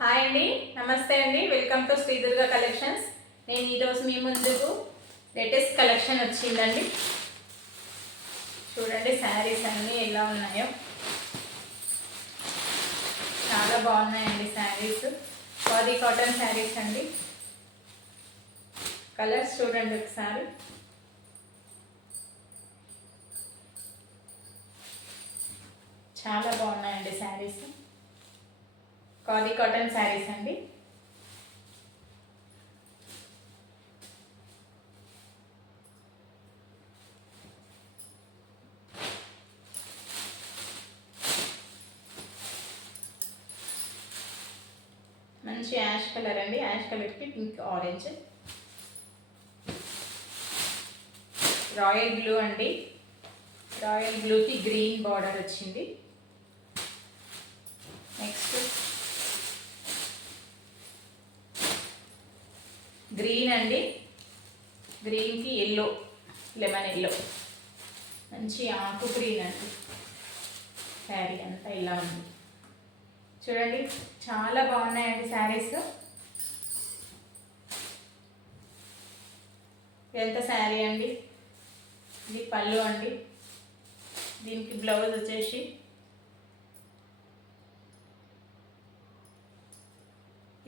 Hi అండి, నమస్తే అండి. Welcome to Shri Durga collections. నేను ఈరోజు మీ ముందుకు లేటెస్ట్ కలెక్షన్ వచ్చిందండి. చూడండి శారీస్ అన్నీ ఎలా ఉన్నాయో, చాలా బాగున్నాయండి శారీస్. ఖాదీ కాటన్ శారీస్ అండి. కలర్స్ చూడండి ఒకసారి. చాలా బాగున్నాయండి శారీస్. ఖాదీ కాటన్ శారీస్ అండి. మంచి యాష్ కలర్ అండి. యాష్ కలర్కి పింక్ ఆరెంజ్. రాయల్ బ్లూ అండి. రాయల్ బ్లూకి గ్రీన్ బార్డర్ వచ్చింది. నెక్స్ట్ గ్రీన్ అండి. గ్రీన్కి ఎల్లో, లెమన్ ఎల్లో, మంచి ఆకు గ్రీన్ అండి. శారీ అంతా ఇలా ఉంది. చూడండి చాలా బాగున్నాయండి శారీస్. ఎంత శారీ అండి. ఇది పళ్ళు అండి. దీనికి బ్లౌజ్ వచ్చేసి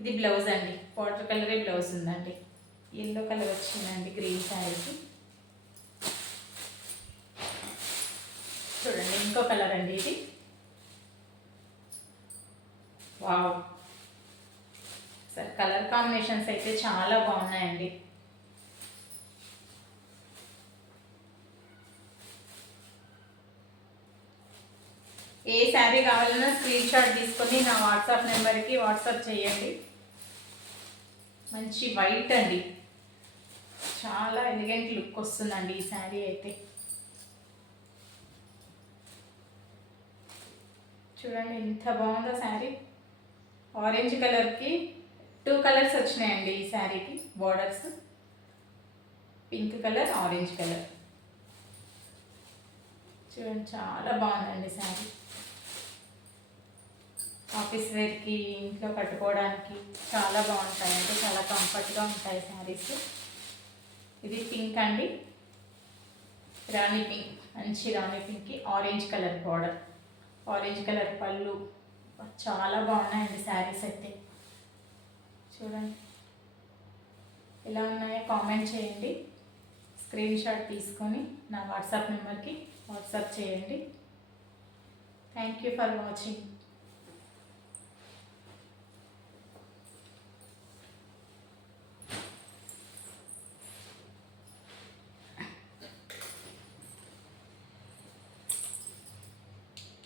ఇది బ్లౌజ్ అండి. వాటర్ కలరే బ్లౌజ్ ఉందండి. ఎల్లో కలర్ వచ్చిందండి గ్రీన్ శారీకి. చూడండి ఇంకో కలర్ అండి ఇది. వావ్, సార్ కలర్ కాంబినేషన్స్ అయితే చాలా బాగున్నాయండి. ఏ శారీ కావాలన్నా స్క్రీన్ షాట్ తీసుకొని నా వాట్సాప్ నెంబర్కి వాట్సాప్ చేయండి. మంచి వైట్ అండి. చాలా ఎలిగెంట్ లుక్ వస్తుందండి ఈ శారీ అయితే. చూడండి ఎంత బాగుందో శారీ. ఆరెంజ్ కలర్కి 2 కలర్స్ వచ్చినాయండి ఈ శారీకి borders. Pink colour, orange colour. చూడండి చాలా బాగుందండి శారీ. ఆఫీస్ వేర్కి, ఇంట్లో కట్టుకోవడానికి చాలా బాగుంటాయండి. చాలా కంఫర్ట్గా ఉంటాయి శారీస్. ఇది పింక్ అండి. రాణి పింక్, మంచి రాణి పింక్కి orange colour border, orange colour పళ్ళు. చాలా బాగున్నాయండి శారీస్ అయితే. చూడండి ఎలా ఉన్నాయో కామెంట్ చేయండి. స్క్రీన్ షాట్ తీసుకొని నా వాట్సాప్ నెంబర్కి వాట్సాప్ చేయండి. Thank you for watching.